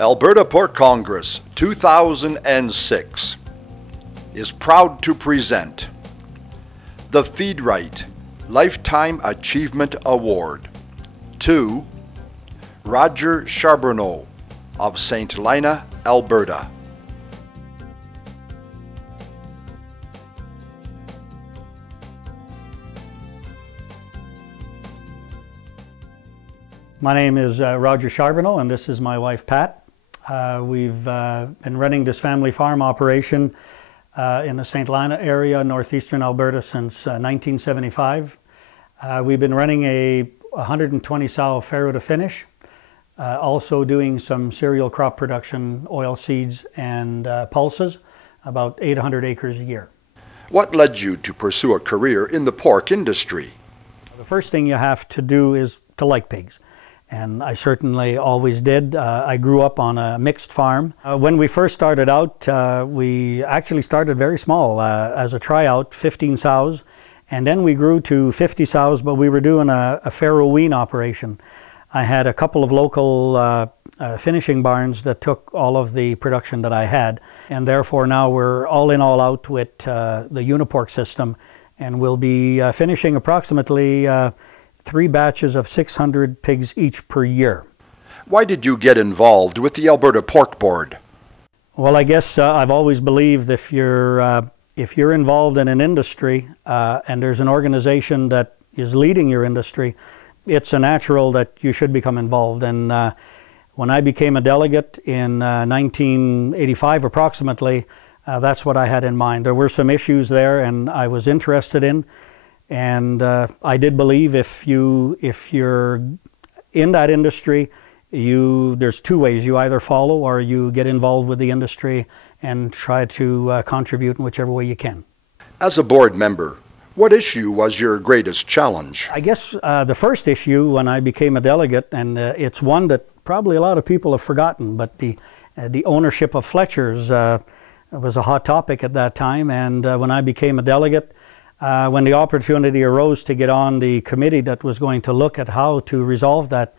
Alberta Pork Congress 2006 is proud to present the Feed Right Lifetime Achievement Award to Roger Charbonneau of St. Helena, Alberta. My name is Roger Charbonneau, and this is my wife Pat. We've been running this family farm operation in the St. Helena area, northeastern Alberta, since 1975. We've been running a 120 sow farrow to finish, also doing some cereal crop production, oil seeds and pulses, about 800 acres a year. What led you to pursue a career in the pork industry? The first thing you have to do is to like pigs. And I certainly always did. I grew up on a mixed farm. When we first started out, we actually started very small as a tryout, 15 sows. And then we grew to 50 sows, but we were doing a farrow wean operation. I had a couple of local finishing barns that took all of the production that I had. And therefore now we're all in, all out with the Unipork system. And we'll be finishing approximately 3 batches of 600 pigs each per year. Why did you get involved with the Alberta Pork Board? Well, I guess I've always believed if you're involved in an industry and there's an organization that is leading your industry, it's a natural that you should become involved. And when I became a delegate in 1985 approximately, that's what I had in mind. There were some issues there and I was interested in. And I did believe if you're in that industry, there's 2 ways. You either follow or you get involved with the industry and try to contribute in whichever way you can. As a board member, what issue was your greatest challenge? I guess the first issue when I became a delegate, and it's one that probably a lot of people have forgotten, but the ownership of Fletcher's was a hot topic at that time. And when I became a delegate, when the opportunity arose to get on the committee that was going to look at how to resolve that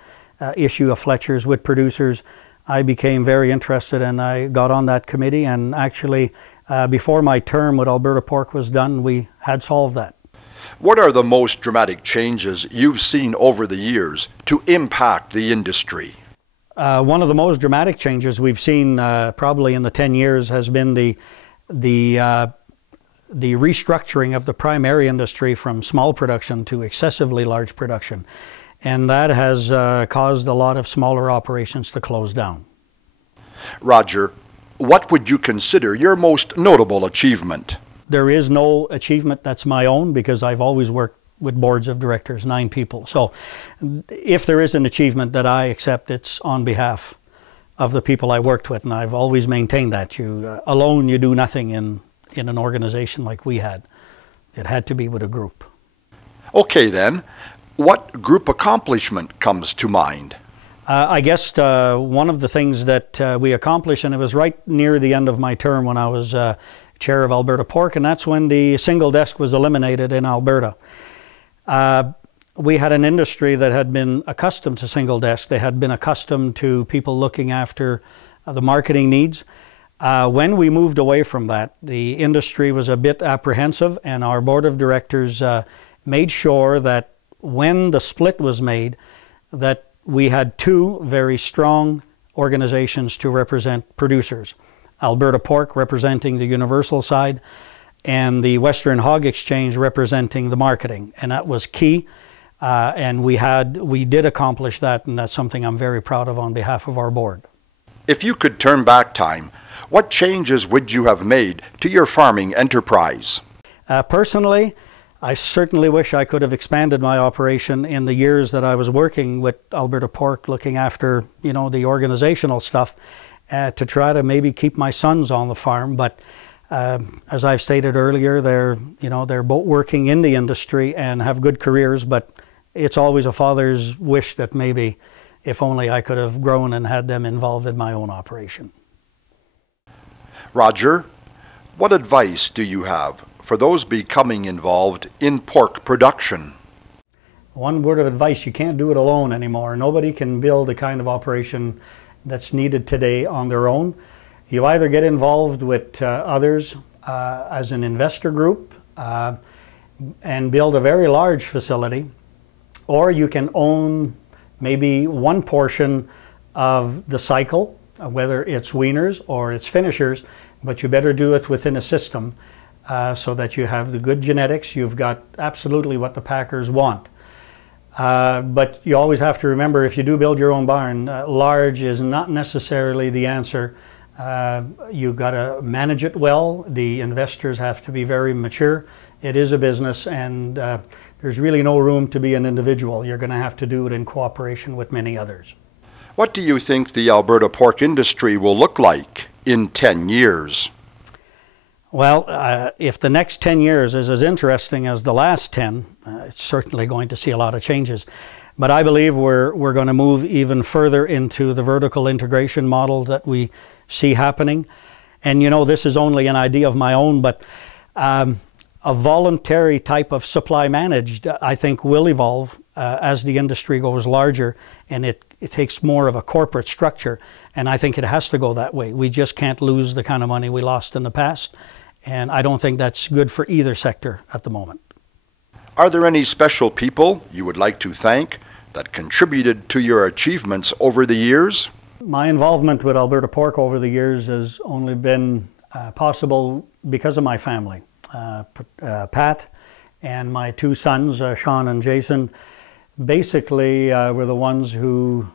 issue of Fletcher's with producers, I became very interested and I got on that committee, and actually before my term with Alberta Pork was done, we had solved that. What are the most dramatic changes you've seen over the years to impact the industry? One of the most dramatic changes we've seen probably in the 10 years has been the restructuring of the primary industry from small production to excessively large production. And that has caused a lot of smaller operations to close down. Roger, what would you consider your most notable achievement? There is no achievement that's my own because I've always worked with boards of directors, 9 people. So if there is an achievement that I accept, it's on behalf of the people I worked with. And I've always maintained that alone you do nothing in an organization like we had. It had to be with a group. Okay then, what group accomplishment comes to mind? I guess one of the things that we accomplished, and it was right near the end of my term when I was chair of Alberta Pork, and that's when the single desk was eliminated in Alberta. We had an industry that had been accustomed to single desk. They had been accustomed to people looking after the marketing needs. When we moved away from that, the industry was a bit apprehensive, and our board of directors made sure that when the split was made, that we had 2 very strong organizations to represent producers. Alberta Pork representing the universal side, and the Western Hog Exchange representing the marketing. And that was key, and we did accomplish that, and that's something I'm very proud of on behalf of our board. If you could turn back time, what changes would you have made to your farming enterprise? Personally, I certainly wish I could have expanded my operation in the years that I was working with Alberta Pork, looking after, the organizational stuff, to try to maybe keep my sons on the farm. But as I've stated earlier, they're both working in the industry and have good careers, but it's always a father's wish that maybe if only I could have grown and had them involved in my own operation. Roger, what advice do you have for those becoming involved in pork production? One word of advice: you can't do it alone anymore. Nobody can build the kind of operation that's needed today on their own. You either get involved with others as an investor group and build a very large facility, or you can own maybe one portion of the cycle, whether it's weaners or it's finishers, but you better do it within a system so that you have the good genetics. You've got absolutely what the packers want. But you always have to remember, if you do build your own barn, large is not necessarily the answer. You've got to manage it well. The investors have to be very mature. It is a business, and there's really no room to be an individual. You're going to have to do it in cooperation with many others. What do you think the Alberta pork industry will look like in 10 years? Well, if the next 10 years is as interesting as the last 10, it's certainly going to see a lot of changes. But I believe we're going to move even further into the vertical integration model that we see happening. And you know, this is only an idea of my own, but a voluntary type of supply managed, I think, will evolve as the industry goes larger, and it takes more of a corporate structure. And I think it has to go that way. We just can't lose the kind of money we lost in the past. And I don't think that's good for either sector at the moment. Are there any special people you would like to thank that contributed to your achievements over the years? My involvement with Alberta Pork over the years has only been possible because of my family. Pat and my two sons, Sean and Jason, basically were the ones who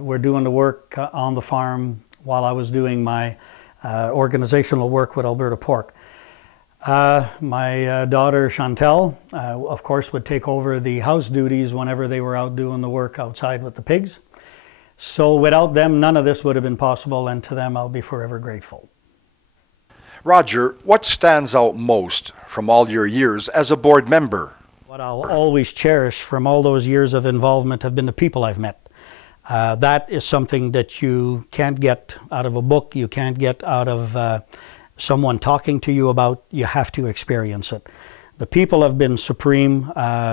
were doing the work on the farm while I was doing my organizational work with Alberta Pork. My daughter Chantel, of course, would take over the house duties whenever they were out doing the work outside with the pigs. So without them, none of this would have been possible, and to them I'll be forever grateful. Roger, what stands out most from all your years as a board member? What I'll always cherish from all those years of involvement have been the people I've met. That is something that you can't get out of a book, you can't get out of someone talking to you about. You have to experience it. The people have been supreme.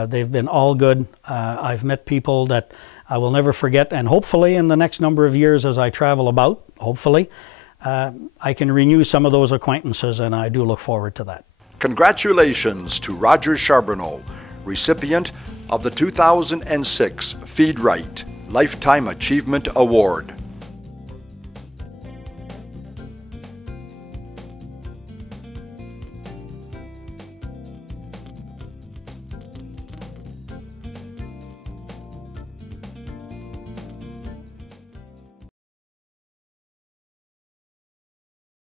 They've been all good. I've met people that I will never forget, and hopefully in the next number of years as I travel about, hopefully, I can renew some of those acquaintances, and I do look forward to that. Congratulations to Roger Charbonneau, recipient of the 2006 Feed Right Lifetime Achievement Award.